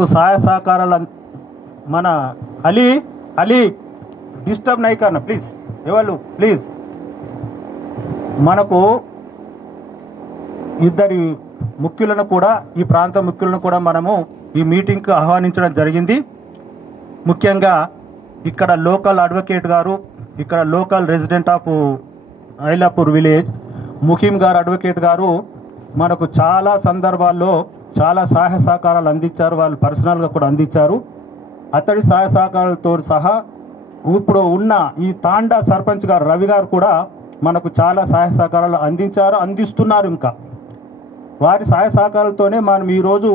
సహాయ సహకారాలు మన అలీ అలీ డిస్టర్బ్ నై కన్నా ప్లీజ్ ఎవరు ప్లీజ్. మనకు ఇద్దరి ముఖ్యులను కూడా ఈ ప్రాంత ముఖ్యులను కూడా మనము ఈ మీటింగ్కి ఆహ్వానించడం జరిగింది. ముఖ్యంగా ఇక్కడ లోకల్ అడ్వకేట్ గారు, ఇక్కడ local resident of Ailapur village Mukheem గారు అడ్వకేట్ గారు మనకు చాలా సందర్భాల్లో చాలా సహాయ సహకారాలు అందించారు. వాళ్ళు పర్సనల్గా కూడా అందించారు. అతడి సహాయ సహకారాలతో సహా ఇప్పుడు ఉన్న ఈ తాండా సర్పంచ్ గారు రవి గారు కూడా మనకు చాలా సహాయ సహకారాలు అందిస్తున్నారు. ఇంకా వారి సహాయ సహకారాలతోనే మనం ఈరోజు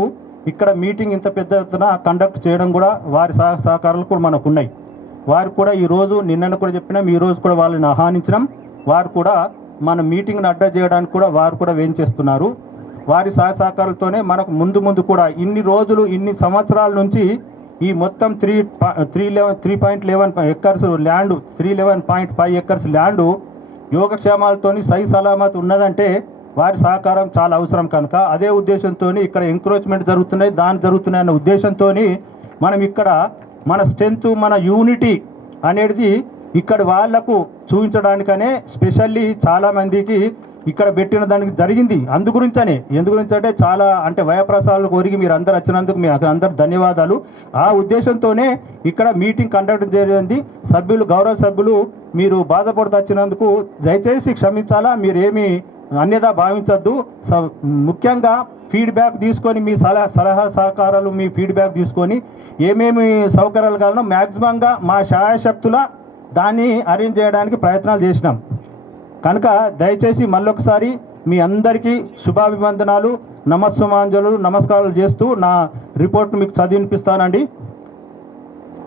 ఇక్కడ మీటింగ్ ఇంత పెద్ద ఎత్తున కండక్ట్ చేయడం కూడా వారి సహాయ సహకారాలు కూడా మనకు ఉన్నాయి. వారు కూడా ఈరోజు నిన్న కూడా చెప్పినాం, ఈరోజు కూడా వాళ్ళని ఆహ్వానించినాం. వారు కూడా మన మీటింగ్ని అడ్డా చేయడానికి కూడా వారు కూడా వేయించేస్తున్నారు. వారి సహాయ సహకారాలతోనే మనకు ముందు కూడా ఇన్ని రోజులు ఇన్ని సంవత్సరాల నుంచి ఈ మొత్తం 3.11 ఎకర్స్ ల్యాండ్ 311.5 ఎకర్స్ ల్యాండు యోగక్షేమాలతోని సై సలామత్ ఉన్నదంటే వారి సహకారం చాలా అవసరం కనుక అదే ఉద్దేశంతో ఇక్కడ ఎంక్రోచ్మెంట్ జరుగుతున్నాయి అన్న ఉద్దేశంతో మనం ఇక్కడ మన స్ట్రెంత్ మన యూనిటీ అనేది ఇక్కడ వాళ్లకు చూపించడానికనే స్పెషల్లీ చాలామందికి ఇక్కడ పెట్టిన దానికి జరిగింది. ఎందుగురించి అంటే చాలా అంటే వయప్రసాదాలు కోరిగి మీరు అందరు వచ్చినందుకు మీ అందరు ధన్యవాదాలు. ఆ ఉద్దేశంతోనే ఇక్కడ మీటింగ్ కండక్ట్ జరిగింది. గౌరవ సభ్యులు మీరు బాధపడుతూ వచ్చినందుకు దయచేసి క్షమించాలా, మీరేమి అన్యదా భావించద్దు. ముఖ్యంగా ఫీడ్బ్యాక్ తీసుకొని మీ సలహా సహకారాలు మీ ఫీడ్బ్యాక్ తీసుకొని ఏమేమి సౌకర్యాలు కావాలనో మ్యాక్సిమంగా మా శాయశక్తుల దాన్ని అరేంజ్ చేయడానికి ప్రయత్నాలు చేసినాం. కనుక దయచేసి మళ్ళొకసారి మీ అందరికీ శుభాభివందనాలు, నమస్కారాలు చేస్తూ నా రిపోర్ట్ మీకు చదివినిపిస్తానండి.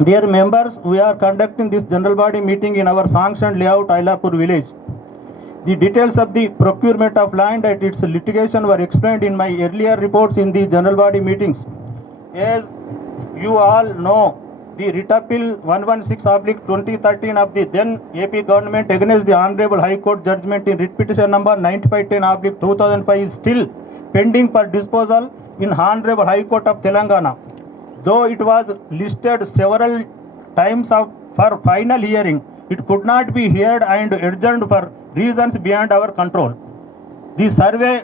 Dear members, we are conducting this general body meeting in our sanctioned layout Ailapur village. The details of the procurement of land and its litigation were explained in my earlier reports in the general body meetings. As you all know, the writ appeal 116/2013 of the then AP government against the Honorable High Court judgment in writ petition number 9510/2005 is still pending for disposal in Honorable High Court of Telangana. Though it was listed several times for final hearing, it could not be heard and adjourned for reasons beyond our control. The survey,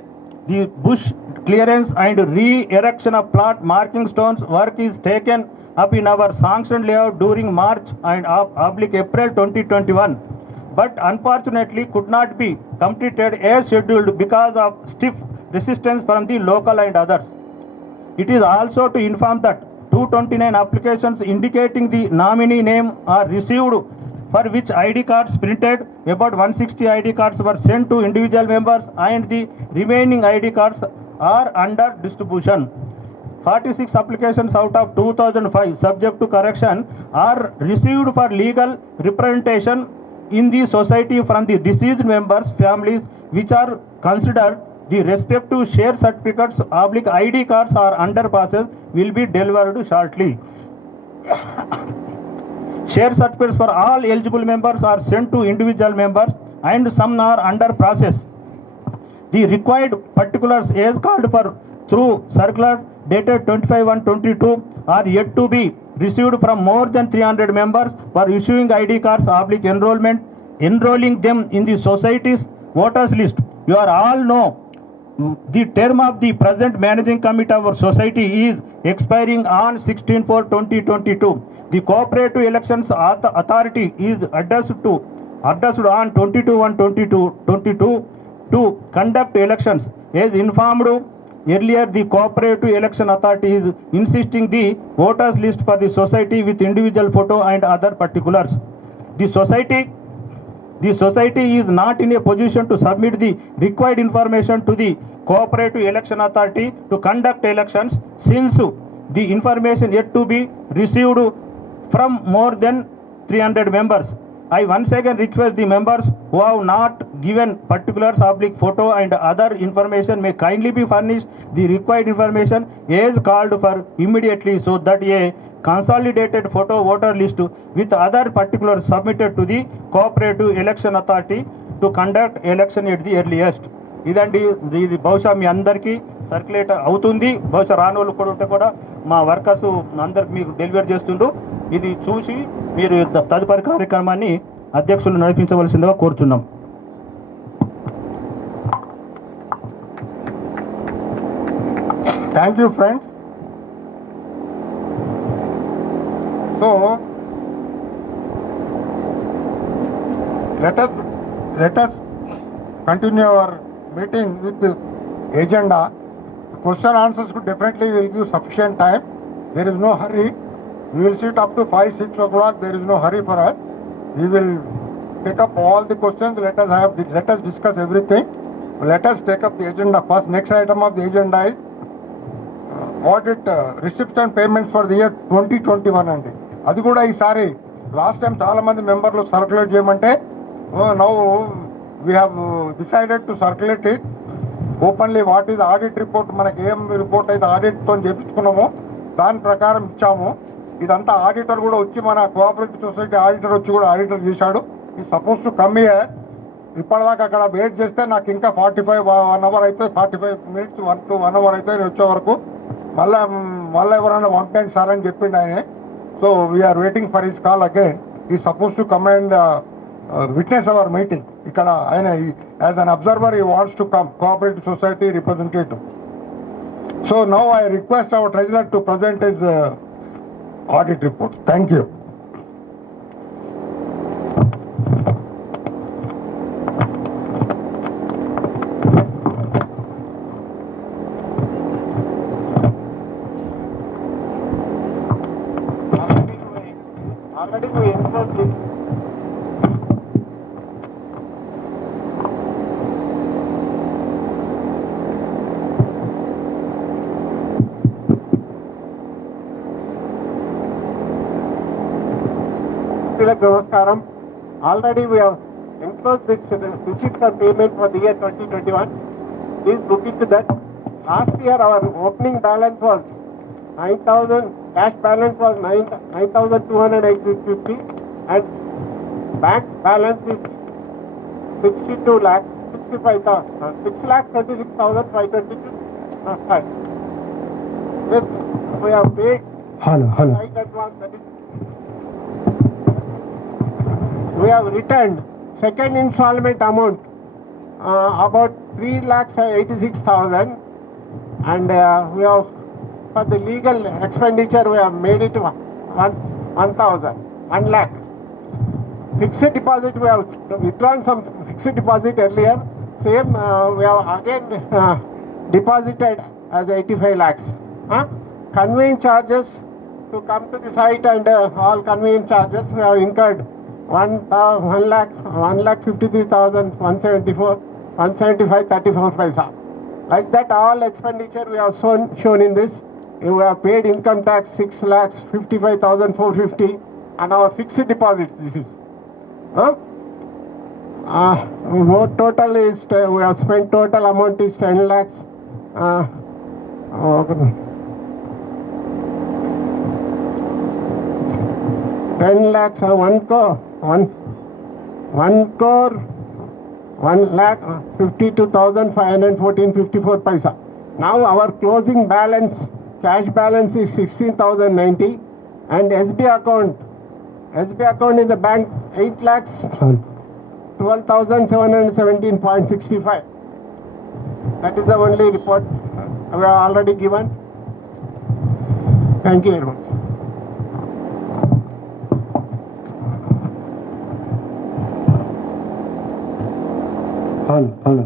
the bush clearance and re-erection of plot marking stones work is taken up in our sanctioned layout during March and April 2021, but unfortunately could not be completed as scheduled because of stiff resistance from the local and others. It is also to inform that 229 applications indicating the nominee name are received, for which ID cards printed. About 160 ID cards were sent to individual members and the remaining ID cards are under distribution. 46 applications out of 2005 subject to correction are received for legal representation in the society from the deceased members' families, which are considered the respective share certificates /ID cards are under process, will be delivered shortly. Share certificates for all eligible members are sent to individual members and some are under process. The required particulars as called for through circular dated 25/1/22 are yet to be received from more than 300 members for issuing ID cards enrolling them in the society's voters list. You are all know the term of the present managing committee of our society is expiring on 16/4/2022. The cooperative elections authority is addressed on 22/1/2022 to conduct elections. As informed earlier, the cooperative election authority is insisting the voters list for the society with individual photo and other particulars. The society is not in a position to submit the required information to the cooperative election authority to conduct elections, since the information yet to be received from more than 300 members. I once again request the members who have not given particulars /photo and other information may kindly be furnished the required information as called for immediately, so that a consolidated photo voter list with other particulars submitted to the cooperative election authority to conduct election at the earliest. ఇదండి, ఇది బహుశా మీ అందరికీ సర్క్యులేట్ అవుతుంది. బహుశా రాని వాళ్ళు కూడా ఉంటే కూడా మా వర్కర్స్ అందరికి మీకు డెలివరీ చేస్తుండ్రు. ఇది చూసి మీరు తదుపరి కార్యక్రమాన్ని అధ్యక్షులు నడిపించవలసిందిగా కోరుచున్నాం. Thank you, friends. So, let us continue our meeting with the agenda. Question answers could definitely will give sufficient time. There is no hurry. We will sit up to 5-6 o'clock. There is no hurry for us. We will take up all the questions. Let us discuss everything. Let us take up the agenda first. Next item of the agenda is audit receipts and payments for the year 2021 అండి. అది కూడా ఈసారి last time చాలా మంది మెంబర్లు సర్క్యులేట్ చేయమంటే now we have decided to circulate it openly. What is audit report, మనకి ఏం రిపోర్ట్ అయితే ఆడిట్తో చేపించుకున్నామో దాని ప్రకారం ఇచ్చాము. ఇదంతా ఆడిటర్ కూడా వచ్చి, మన కోఆపరేటివ్ సొసైటీ ఆడిటర్ వచ్చి కూడా ఆడిటర్ చేశాడు. ఈ సపోజ్ టు కమ్ హియర్. ఇప్పటిదాకా అక్కడ వెయిట్ చేస్తే నాకు ఇంకా 1 అవర్ అయితే, 45 minutes 1 to 1 hour అయితే నేను వచ్చే వరకు మళ్ళీ ఎవరైనా పంపండి సార్ అని చెప్పిండు ఆయన. So we are waiting for his call again. He suppose to come and witness our meeting. ఇక్కడ ఆయన as an observer he wants to come, cooperative society representative. So now I request our treasurer to present his audit report. Thank you. Already we enforced it. Namaskaram. Already we have enclosed this receipt for payment for the year 2021. Please look into that. Last year our opening balance was 9,000, cash balance was 9,250 and bank balance is 62 lakhs, 6,26,522. Yes, we have paid. Hello. Site advance, that is. We have returned second installment amount about 3,86,000 and we have for the legal expenditure we have made it 1 lakh. Fixed deposit we have withdrawn some fixed deposit earlier. Same we have again deposited as 85 lakhs. Conveyance charges to come to the site and all conveyance charges we have incurred 1,53,175.34 paisa. Like that, all expenditure we have shown in this. We have paid income tax 6,55,450 and our fixed deposit. This is. Total is we have spent total amount is 10 lakhs. 10 lakhs, 1 crore, 1,52,514.54 paisa. Now our closing balance, cash balance is 16,090 and SB account in the bank 8 lakhs 12,717.65. That is the only report we have already given. Thank you very much. Hello.